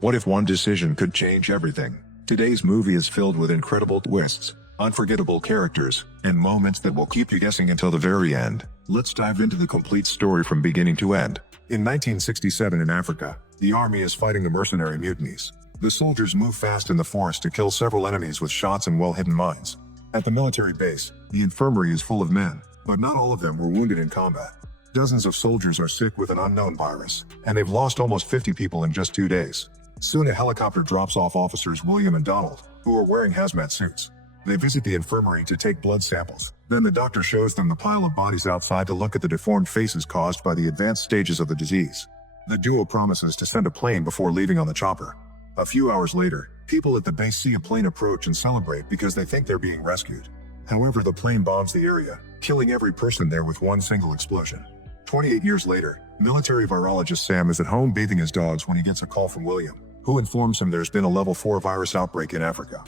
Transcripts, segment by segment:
What if one decision could change everything? Today's movie is filled with incredible twists, unforgettable characters, and moments that will keep you guessing until the very end. Let's dive into the complete story from beginning to end. In 1967 in Africa, the army is fighting the mercenary mutinies. The soldiers move fast in the forest to kill several enemies with shots and well-hidden mines. At the military base, the infirmary is full of men, but not all of them were wounded in combat. Dozens of soldiers are sick with an unknown virus, and they've lost almost 50 people in just 2 days. Soon a helicopter drops off officers William and Donald, who are wearing hazmat suits. They visit the infirmary to take blood samples. Then the doctor shows them the pile of bodies outside to look at the deformed faces caused by the advanced stages of the disease. The duo promises to send a plane before leaving on the chopper. A few hours later, people at the base see a plane approach and celebrate because they think they're being rescued. However, the plane bombs the area, killing every person there with one single explosion. 28 years later, military virologist Sam is at home bathing his dogs when he gets a call from William, who informs him there's been a level 4 virus outbreak in Africa.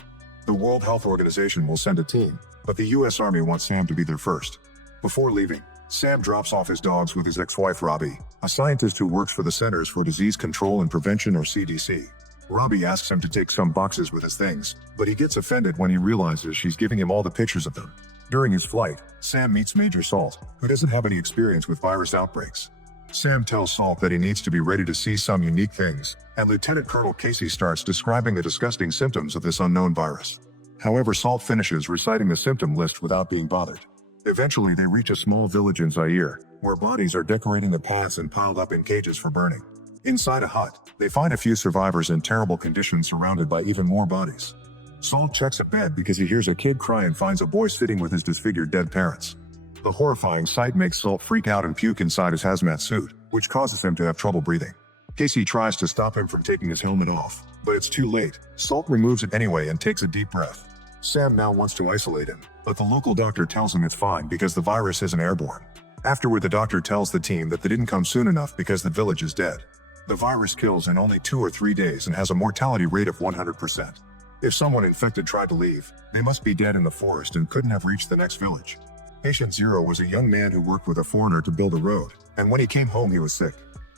The World Health Organization will send a team, but the US Army wants Sam to be there first. Before leaving, Sam drops off his dogs with his ex-wife Robbie, a scientist who works for the Centers for Disease Control and Prevention or CDC. Robbie asks him to take some boxes with his things, but he gets offended when he realizes she's giving him all the pictures of them. During his flight, Sam meets Major Salt, who doesn't have any experience with virus outbreaks. Sam tells Salt that he needs to be ready to see some unique things, and Lieutenant Colonel Casey starts describing the disgusting symptoms of this unknown virus. However, Salt finishes reciting the symptom list without being bothered. Eventually, they reach a small village in Zaire, where bodies are decorating the paths and piled up in cages for burning. Inside a hut, they find a few survivors in terrible conditions surrounded by even more bodies. Salt checks a bed because he hears a kid cry and finds a boy sitting with his disfigured dead parents. The horrifying sight makes Salt freak out and puke inside his hazmat suit, which causes him to have trouble breathing. Casey tries to stop him from taking his helmet off, but it's too late. Salt removes it anyway and takes a deep breath. Sam now wants to isolate him, but the local doctor tells him it's fine because the virus isn't airborne. Afterward, the doctor tells the team that they didn't come soon enough because the village is dead. The virus kills in only 2 or 3 days and has a mortality rate of 100%. If someone infected tried to leave, they must be dead in the forest and couldn't have reached the next village. Patient Zero was a young man who worked with a foreigner to build a road, and when he came home he was sick.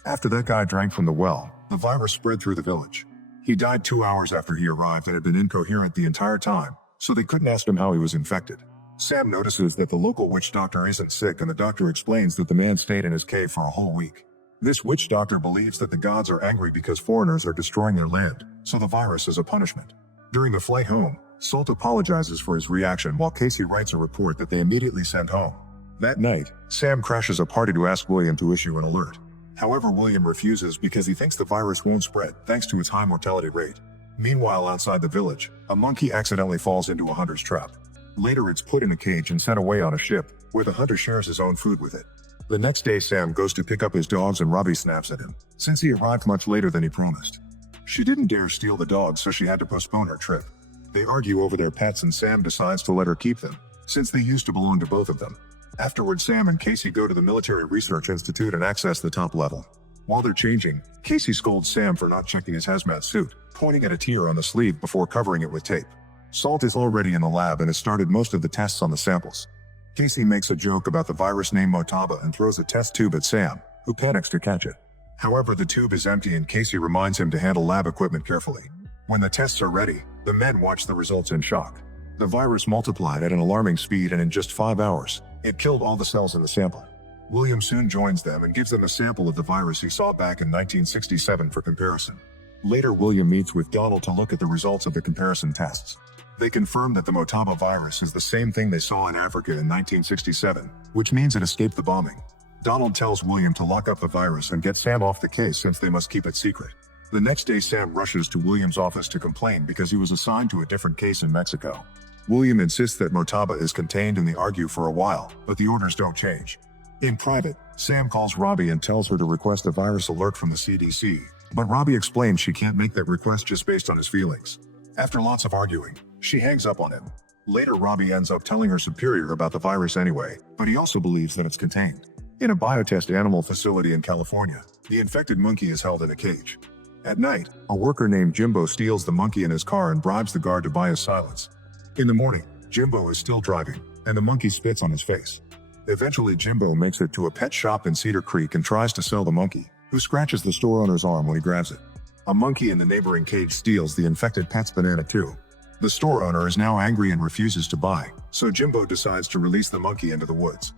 After that guy drank from the well, the virus spread through the village. He died 2 hours after he arrived and had been incoherent the entire time, so they couldn't ask him how he was infected. Sam notices that the local witch doctor isn't sick, and the doctor explains that the man stayed in his cave for a whole week. This witch doctor believes that the gods are angry because foreigners are destroying their land, so the virus is a punishment. During the flight home, Salt apologizes for his reaction while Casey writes a report that they immediately send home. That night, Sam crashes a party to ask William to issue an alert. However, William refuses because he thinks the virus won't spread thanks to its high mortality rate. Meanwhile, outside the village, a monkey accidentally falls into a hunter's trap. Later, it's put in a cage and sent away on a ship, where the hunter shares his own food with it. The next day, Sam goes to pick up his dogs and Robbie snaps at him, since he arrived much later than he promised. She didn't dare steal the dogs, so she had to postpone her trip. They argue over their pets and Sam decides to let her keep them, since they used to belong to both of them. Afterward, Sam and Casey go to the Military Research Institute and access the top level. While they're changing, Casey scolds Sam for not checking his hazmat suit, pointing at a tear on the sleeve before covering it with tape. Salt is already in the lab and has started most of the tests on the samples. Casey makes a joke about the virus named Motaba and throws a test tube at Sam, who panics to catch it. However, the tube is empty and Casey reminds him to handle lab equipment carefully. When the tests are ready, the men watch the results in shock. The virus multiplied at an alarming speed, and in just 5 hours, it killed all the cells in the sample. William soon joins them and gives them a sample of the virus he saw back in 1967 for comparison. Later, William meets with Donald to look at the results of the comparison tests. They confirm that the Motaba virus is the same thing they saw in Africa in 1967, which means it escaped the bombing. Donald tells William to lock up the virus and get Sam off the case since they must keep it secret. The next day, Sam rushes to William's office to complain because he was assigned to a different case in Mexico. William insists that Motaba is contained and they argue for a while, but the orders don't change. In private, Sam calls Robbie and tells her to request a virus alert from the CDC, but Robbie explains she can't make that request just based on his feelings. After lots of arguing, she hangs up on him. Later, Robbie ends up telling her superior about the virus anyway, but he also believes that it's contained. In a biotest animal facility in California, the infected monkey is held in a cage. At night, a worker named Jimbo steals the monkey in his car and bribes the guard to buy his silence. In the morning, Jimbo is still driving, and the monkey spits on his face. Eventually, Jimbo makes it to a pet shop in Cedar Creek and tries to sell the monkey, who scratches the store owner's arm when he grabs it. A monkey in the neighboring cage steals the infected pet's banana too. The store owner is now angry and refuses to buy, so Jimbo decides to release the monkey into the woods.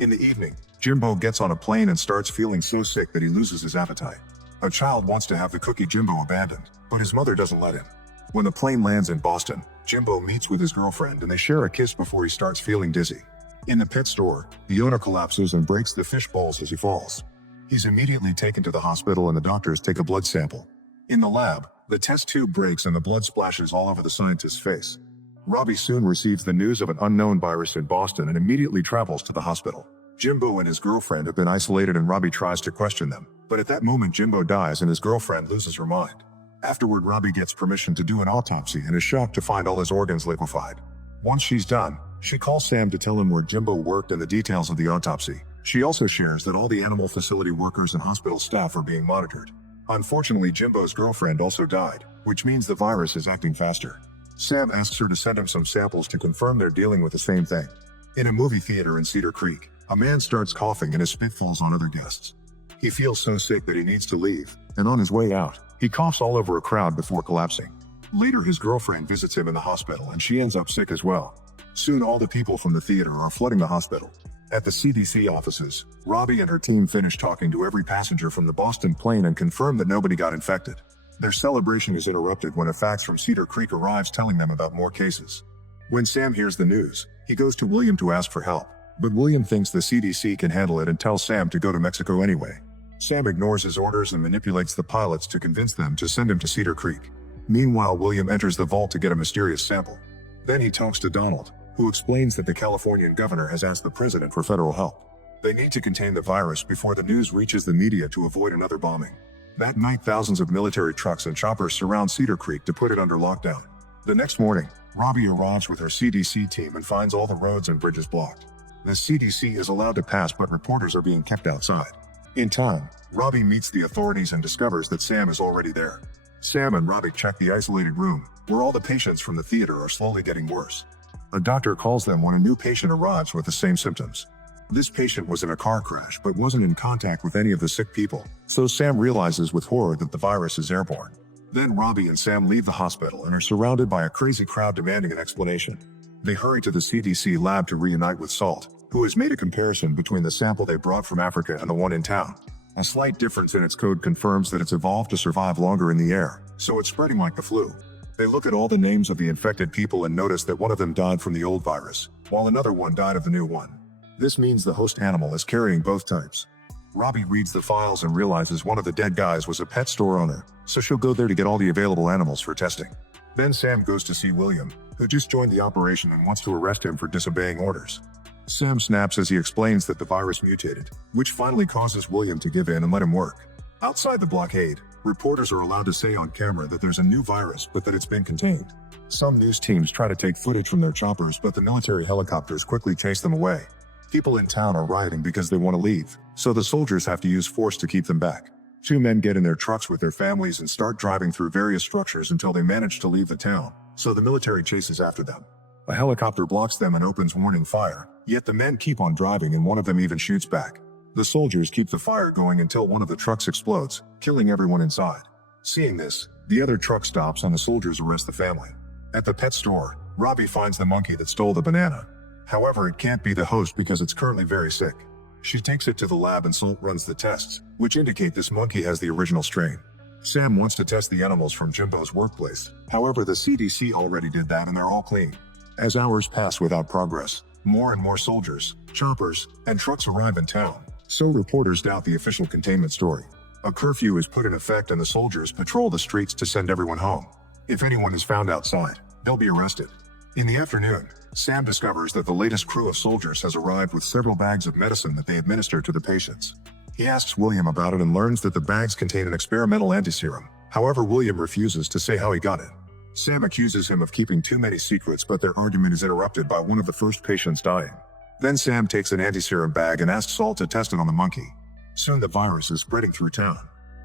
In the evening, Jimbo gets on a plane and starts feeling so sick that he loses his appetite. A child wants to have the cookie Jimbo abandoned, but his mother doesn't let him. When the plane lands in Boston, Jimbo meets with his girlfriend and they share a kiss before he starts feeling dizzy. In the pet store, the owner collapses and breaks the fish bowls as he falls. He's immediately taken to the hospital and the doctors take a blood sample. In the lab, the test tube breaks and the blood splashes all over the scientist's face. Robbie soon receives the news of an unknown virus in Boston and immediately travels to the hospital. Jimbo and his girlfriend have been isolated and Robbie tries to question them, but at that moment Jimbo dies and his girlfriend loses her mind. Afterward, Robbie gets permission to do an autopsy and is shocked to find all his organs liquefied. Once she's done, she calls Sam to tell him where Jimbo worked and the details of the autopsy. She also shares that all the animal facility workers and hospital staff are being monitored. Unfortunately, Jimbo's girlfriend also died, which means the virus is acting faster. Sam asks her to send him some samples to confirm they're dealing with the same thing. In a movie theater in Cedar Creek, a man starts coughing and his spit falls on other guests. He feels so sick that he needs to leave, and on his way out, he coughs all over a crowd before collapsing. Later, his girlfriend visits him in the hospital and she ends up sick as well. Soon all the people from the theater are flooding the hospital. At the CDC offices, Robbie and her team finish talking to every passenger from the Boston plane and confirm that nobody got infected. Their celebration is interrupted when a fax from Cedar Creek arrives telling them about more cases. When Sam hears the news, he goes to William to ask for help, but William thinks the CDC can handle it and tells Sam to go to Mexico anyway. Sam ignores his orders and manipulates the pilots to convince them to send him to Cedar Creek. Meanwhile, William enters the vault to get a mysterious sample. Then he talks to Donald, who explains that the Californian governor has asked the president for federal help. They need to contain the virus before the news reaches the media to avoid another bombing. That night, thousands of military trucks and choppers surround Cedar Creek to put it under lockdown. The next morning, Robbie arrives with her CDC team and finds all the roads and bridges blocked. The CDC is allowed to pass, but reporters are being kept outside. In time, Robbie meets the authorities and discovers that Sam is already there. Sam and Robbie check the isolated room, where all the patients from the theater are slowly getting worse. A doctor calls them when a new patient arrives with the same symptoms. This patient was in a car crash but wasn't in contact with any of the sick people, so Sam realizes with horror that the virus is airborne. Then Robbie and Sam leave the hospital and are surrounded by a crazy crowd demanding an explanation. They hurry to the CDC lab to reunite with Salt, who has made a comparison between the sample they brought from Africa and the one in town. A slight difference in its code confirms that it's evolved to survive longer in the air, so it's spreading like the flu. They look at all the names of the infected people and notice that one of them died from the old virus, while another one died of the new one. This means the host animal is carrying both types. Robbie reads the files and realizes one of the dead guys was a pet store owner, so she'll go there to get all the available animals for testing. Then Sam goes to see William, who just joined the operation and wants to arrest him for disobeying orders. Sam snaps as he explains that the virus mutated, which finally causes William to give in and let him work. Outside the blockade, reporters are allowed to say on camera that there's a new virus but that it's been contained. Some news teams try to take footage from their choppers, but the military helicopters quickly chase them away. People in town are rioting because they want to leave, so the soldiers have to use force to keep them back. Two men get in their trucks with their families and start driving through various structures until they manage to leave the town, so the military chases after them. A helicopter blocks them and opens warning fire, yet the men keep on driving and one of them even shoots back. The soldiers keep the fire going until one of the trucks explodes, killing everyone inside. Seeing this, the other truck stops and the soldiers arrest the family. At the pet store, Robbie finds the monkey that stole the banana. However, it can't be the host because it's currently very sick. She takes it to the lab and Salt runs the tests, which indicate this monkey has the original strain. Sam wants to test the animals from Jimbo's workplace. However, the CDC already did that and they're all clean. As hours pass without progress, more and more soldiers, choppers, and trucks arrive in town, so reporters doubt the official containment story. A curfew is put in effect and the soldiers patrol the streets to send everyone home. If anyone is found outside, they'll be arrested. In the afternoon, Sam discovers that the latest crew of soldiers has arrived with several bags of medicine that they administer to the patients. He asks William about it and learns that the bags contain an experimental antiserum. However, William refuses to say how he got it. Sam accuses him of keeping too many secrets, but their argument is interrupted by one of the first patients dying. Then Sam takes an antiserum bag and asks Salt to test it on the monkey. Soon the virus is spreading through town.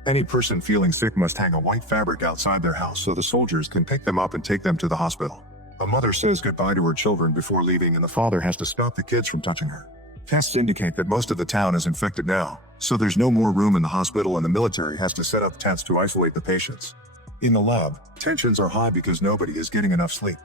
Any person feeling sick must hang a white fabric outside their house so the soldiers can pick them up and take them to the hospital. A mother says goodbye to her children before leaving and the father has to stop the kids from touching her. Tests indicate that most of the town is infected now, so there's no more room in the hospital and the military has to set up tents to isolate the patients. In the lab, tensions are high because nobody is getting enough sleep.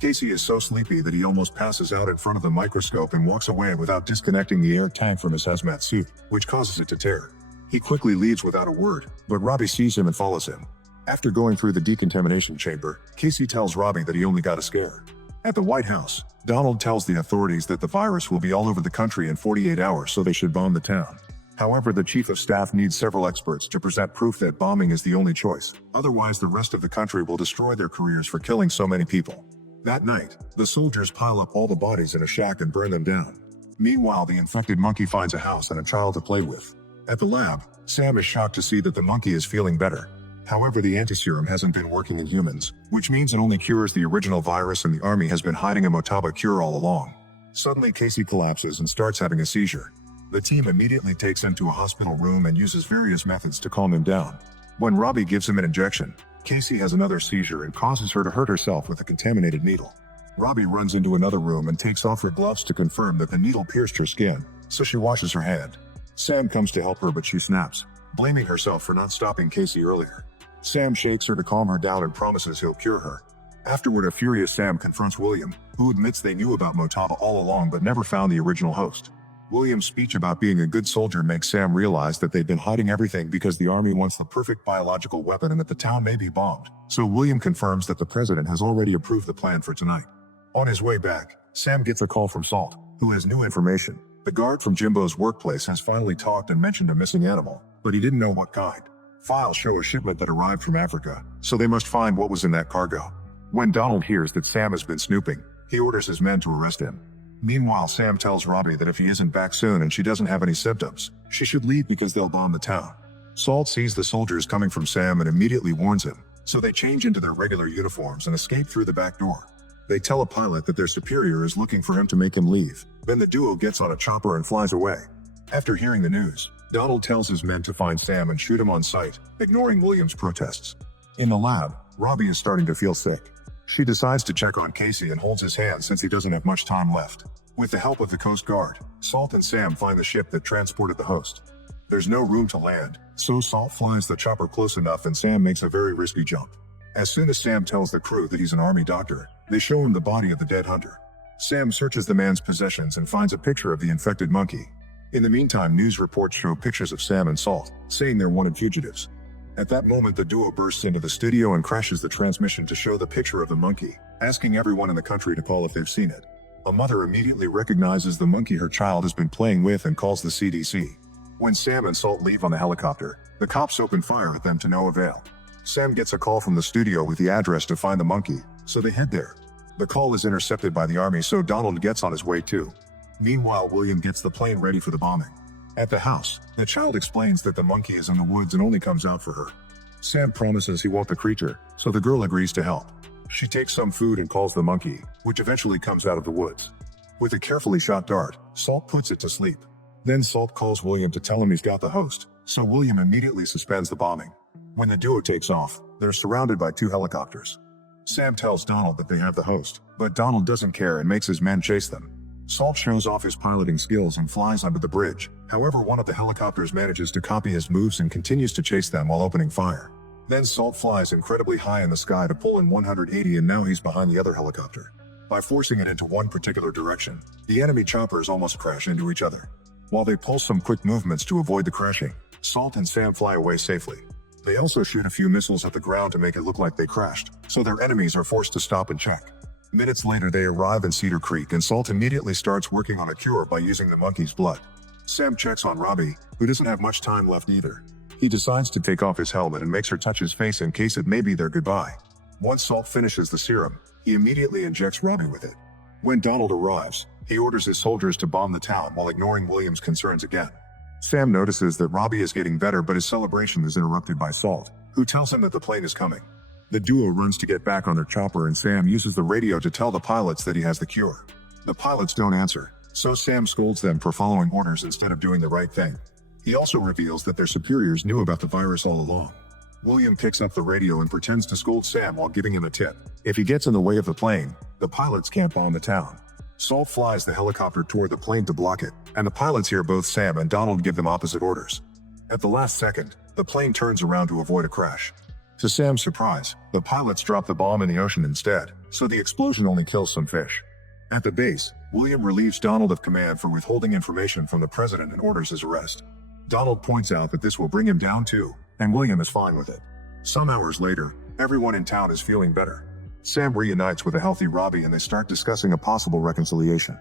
Casey is so sleepy that he almost passes out in front of the microscope and walks away without disconnecting the air tank from his hazmat suit, which causes it to tear. He quickly leaves without a word, but Robbie sees him and follows him. After going through the decontamination chamber, Casey tells Robbie that he only got a scare. At the White House, Donald tells the authorities that the virus will be all over the country in 48 hours, so they should bomb the town. However, the chief of staff needs several experts to present proof that bombing is the only choice. Otherwise, the rest of the country will destroy their careers for killing so many people. That night, the soldiers pile up all the bodies in a shack and burn them down. Meanwhile, the infected monkey finds a house and a child to play with. At the lab, Sam is shocked to see that the monkey is feeling better. However, the anti-serum hasn't been working in humans, which means it only cures the original virus, and the army has been hiding a Motaba cure all along. Suddenly, Casey collapses and starts having a seizure. The team immediately takes him to a hospital room and uses various methods to calm him down. When Robbie gives him an injection, Casey has another seizure and causes her to hurt herself with a contaminated needle. Robbie runs into another room and takes off her gloves to confirm that the needle pierced her skin, so she washes her hand. Sam comes to help her, but she snaps, blaming herself for not stopping Casey earlier. Sam shakes her to calm her down and promises he'll cure her. Afterward, a furious Sam confronts William, who admits they knew about Motaba all along but never found the original host. William's speech about being a good soldier makes Sam realize that they've been hiding everything because the army wants the perfect biological weapon and that the town may be bombed. So William confirms that the president has already approved the plan for tonight. On his way back, Sam gets a call from Salt, who has new information. The guard from Jimbo's workplace has finally talked and mentioned a missing animal, but he didn't know what kind. Files show a shipment that arrived from Africa, so they must find what was in that cargo. When Donald hears that Sam has been snooping, he orders his men to arrest him. Meanwhile, Sam tells Robbie that if he isn't back soon and she doesn't have any symptoms, she should leave because they'll bomb the town. Salt sees the soldiers coming from Sam and immediately warns him, so they change into their regular uniforms and escape through the back door. They tell a pilot that their superior is looking for him to make him leave. Then the duo gets on a chopper and flies away. After hearing the news, Donald tells his men to find Sam and shoot him on sight, ignoring William's protests. In the lab, Robbie is starting to feel sick. She decides to check on Casey and holds his hand since he doesn't have much time left. With the help of the Coast Guard, Salt and Sam find the ship that transported the host. There's no room to land, so Salt flies the chopper close enough and Sam makes a very risky jump. As soon as Sam tells the crew that he's an army doctor, they show him the body of the dead hunter. Sam searches the man's possessions and finds a picture of the infected monkey. In the meantime, news reports show pictures of Sam and Salt, saying they're wanted fugitives. At that moment, the duo bursts into the studio and crashes the transmission to show the picture of the monkey, asking everyone in the country to call if they've seen it. A mother immediately recognizes the monkey her child has been playing with and calls the CDC. When Sam and Salt leave on the helicopter, the cops open fire at them to no avail. Sam gets a call from the studio with the address to find the monkey, so they head there. The call is intercepted by the army, so Donald gets on his way too. Meanwhile, William gets the plane ready for the bombing. At the house, the child explains that the monkey is in the woods and only comes out for her. Sam promises he won't the creature, so the girl agrees to help. She takes some food and calls the monkey, which eventually comes out of the woods. With a carefully shot dart, Salt puts it to sleep. Then Salt calls William to tell him he's got the host, so William immediately suspends the bombing. When the duo takes off, they're surrounded by 2 helicopters. Sam tells Donald that they have the host, but Donald doesn't care and makes his men chase them. Salt shows off his piloting skills and flies under the bridge. However, one of the helicopters manages to copy his moves and continues to chase them while opening fire. Then Salt flies incredibly high in the sky to pull in 180, and now he's behind the other helicopter. By forcing it into one particular direction, the enemy choppers almost crash into each other. While they pull some quick movements to avoid the crashing, Salt and Sam fly away safely. They also shoot a few missiles at the ground to make it look like they crashed, so their enemies are forced to stop and check. Minutes later, they arrive in Cedar Creek and Salt immediately starts working on a cure by using the monkey's blood. Sam checks on Robbie, who doesn't have much time left either. He decides to take off his helmet and makes her touch his face in case it may be their goodbye. Once Salt finishes the serum, he immediately injects Robbie with it. When Donald arrives, he orders his soldiers to bomb the town while ignoring William's concerns again. Sam notices that Robbie is getting better, but his celebration is interrupted by Salt, who tells him that the plane is coming. The duo runs to get back on their chopper and Sam uses the radio to tell the pilots that he has the cure. The pilots don't answer, so Sam scolds them for following orders instead of doing the right thing. He also reveals that their superiors knew about the virus all along. William picks up the radio and pretends to scold Sam while giving him a tip. If he gets in the way of the plane, the pilots can't bomb the town. Saul flies the helicopter toward the plane to block it, and the pilots hear both Sam and Donald give them opposite orders. At the last second, the plane turns around to avoid a crash. To Sam's surprise, the pilots drop the bomb in the ocean instead, so the explosion only kills some fish. At the base, William relieves Donald of command for withholding information from the president and orders his arrest. Donald points out that this will bring him down too, and William is fine with it. Some hours later, everyone in town is feeling better. Sam reunites with a healthy Robbie and they start discussing a possible reconciliation.